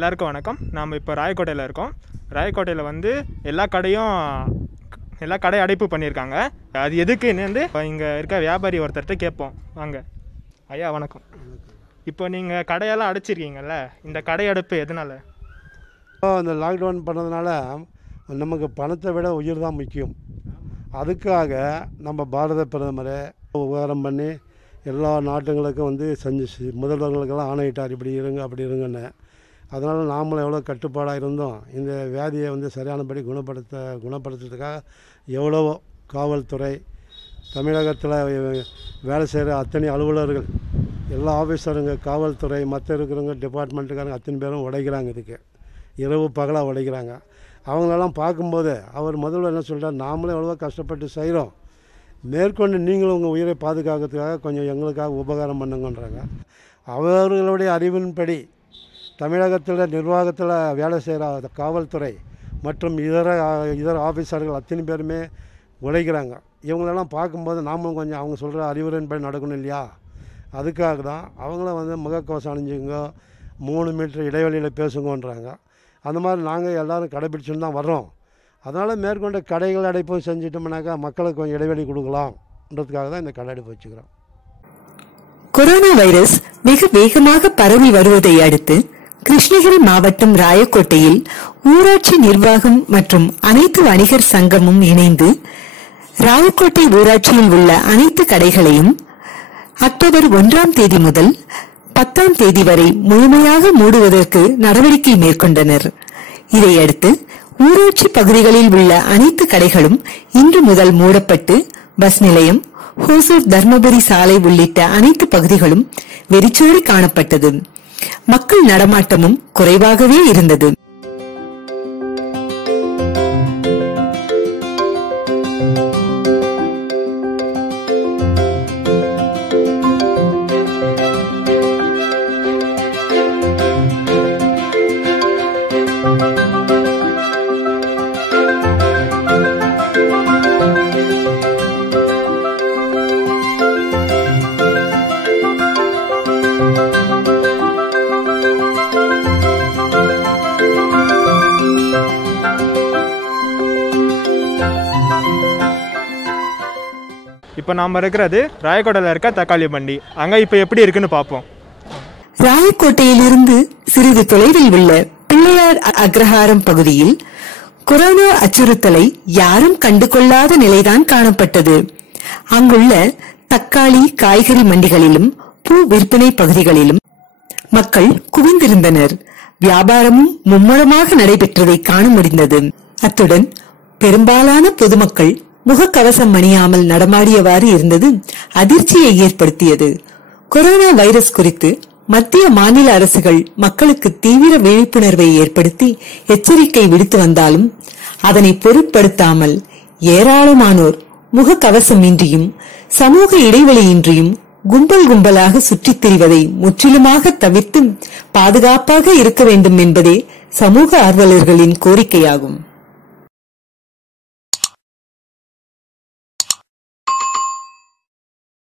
எல்லாருக்கும் வணக்கம். நாம் இப்போ ராயக்கோட்டையில் இருக்கோம். ராயக்கோட்டையில் வந்து எல்லா கடை அடைப்பு பண்ணியிருக்காங்க. அது எதுக்குன்னு வந்து இங்கே இருக்க வியாபாரி ஒருத்தர்கிட்ட கேட்போம். வாங்க ஐயா, வணக்கம். இப்போ நீங்கள் கடையெல்லாம் அடைச்சிருக்கீங்கல்ல, இந்த கடை அடைப்பு எதனால்? இந்த லாக்டவுன் பண்ணதுனால நமக்கு பணத்தை விட உயிர் தான் முக்கியம். அதுக்காக நம்ம பாரத பிரதமரை உபகாரம் பண்ணி எல்லா நாட்டுங்களுக்கும் வந்து செஞ்சு முதல்வர்களுக்கெல்லாம் ஆணையிட்டார், இப்படி இருங்க அப்படி இருங்கன்னு. அதனால் நாமளும் எவ்வளோ கட்டுப்பாடாக இருந்தோம். இந்த வியாதியை வந்து சரியானபடி குணப்படுத்துறதுக்காக எவ்வளவோ காவல்துறை, தமிழகத்தில் வேலை செய்கிற அத்தனை அலுவலர்கள், எல்லா ஆஃபீஸருங்க, காவல்துறை, மற்ற இருக்கிறவங்க டிபார்ட்மெண்ட்டுக்காரங்க அத்தனை பேரும் உடைக்கிறாங்க. இதுக்கு இரவு பகலாக உடைக்கிறாங்க. அவங்களெல்லாம் பார்க்கும்போது அவர் முதல்ல என்ன சொல்கிறார், நாமளும் எவ்வளோ கஷ்டப்பட்டு செய்கிறோம், மேற்கொண்டு நீங்களும் உங்கள் உயிரை பாதுகாக்கிறதுக்காக கொஞ்சம் எங்களுக்காக உபகாரம் பண்ணுங்கன்றாங்க. அவர்களுடைய அறிவின்படி தமிழகத்தில் நிர்வாகத்தில் வேலை செய்கிற காவல்துறை மற்றும் இதர ஆஃபீஸர்கள் அத்தனை பேருமே உழைக்கிறாங்க. இவங்களெல்லாம் பார்க்கும்போது நாமளும் கொஞ்சம் அவங்க சொல்கிற அறிவுரையின்படி நடக்கணும் இல்லையா? அதுக்காக தான் அவங்கள வந்து முகக்கவசம் அணிஞ்சுங்க, 3 மீட்டர் இடைவெளியில் பேசுங்கன்றாங்க. அந்த மாதிரி நாங்கள் எல்லோரும் கடைபிடிச்சுன்னு தான் வர்றோம். அதனால் மேற்கொண்ட கடைகள் அடைப்பும் செஞ்சிட்டோம்னாக்கா மக்களுக்கு கொஞ்சம் இடைவெளி கொடுக்கலாம்ன்றதுக்காக தான் இந்த கடை அடைப்பு வச்சுக்கிறோம். கொரோனா வைரஸ் மிக வேகமாக பரவி வருவதை அடுத்து கிருஷ்ணகிரி மாவட்டம் ராயக்கோட்டையில் ஊராட்சி நிர்வாகம் மற்றும் அனைத்து வணிகர் சங்கமும் இணைந்து ராயக்கோட்டை ஊராட்சியில் உள்ள அனைத்து கடைகளையும் அக்டோபர் 1ஆம் தேதி முதல் 10ஆம் தேதி வரை முழுமையாக மூடுவதற்கு நடவடிக்கை மேற்கொண்டனர். இதையடுத்து ஊராட்சி பகுதிகளில் உள்ள அனைத்து கடைகளும் இன்று முதல் மூடப்பட்டு பஸ் நிலையம், ஹோசூர் தர்மபுரி சாலை உள்ளிட்ட அனைத்து பகுதிகளும் வெறிச்சோடி காணப்பட்டது. மக்கள் நடமாட்டமும் குறைவாகவே இருந்தது. இப்போ நாம் இருக்கிறது ராயக்கோட்டையில் இருக்க தக்காளி மண்டி. அங்கே இப்போ எப்படி இருக்குன்னு பார்ப்போம். ராயக்கோட்டையிலிருந்து சிறிது தொலைவில் உள்ள பிள்ளையார் அக்ரஹாரம் பகுதியில் கொரோனா அச்சுறுத்தலை யாரும் கண்டுகொள்ளாத நிலைதான் காணப்பட்டது. அங்குள்ள தக்காளி காய்கறி மண்டிகளிலும் பூ விற்பனை பகுதிகளிலும் மக்கள் குவிந்திருந்தனர். வியாபாரமும் மும்முரமாக நடைபெற்றதை காண முடிந்தது. அத்துடன் பெரும்பாலான பொதுமக்கள் முகக்கவசம் அணியாமல் நடமாடியவாறு இருந்தது அதிர்ச்சியை ஏற்படுத்தியது. கொரோனா வைரஸ் குறித்து மத்திய மாநில அரசுகள் மக்களுக்கு தீவிர விழிப்புணர்வை ஏற்படுத்தி எச்சரிக்கை விடுத்து வந்தாலும் அதனை பொருட்படுத்தாமல் ஏராளமானோர் முகக்கவசம் இன்றியும் சமூக இடைவெளியின்றியும் கும்பல் கும்பலாக சுற்றித் திரிவதை முற்றிலுமாக தவிர்த்து பாதுகாப்பாக இருக்க வேண்டும் என்பதே சமூக ஆர்வலர்களின் கோரிக்கையாகும்.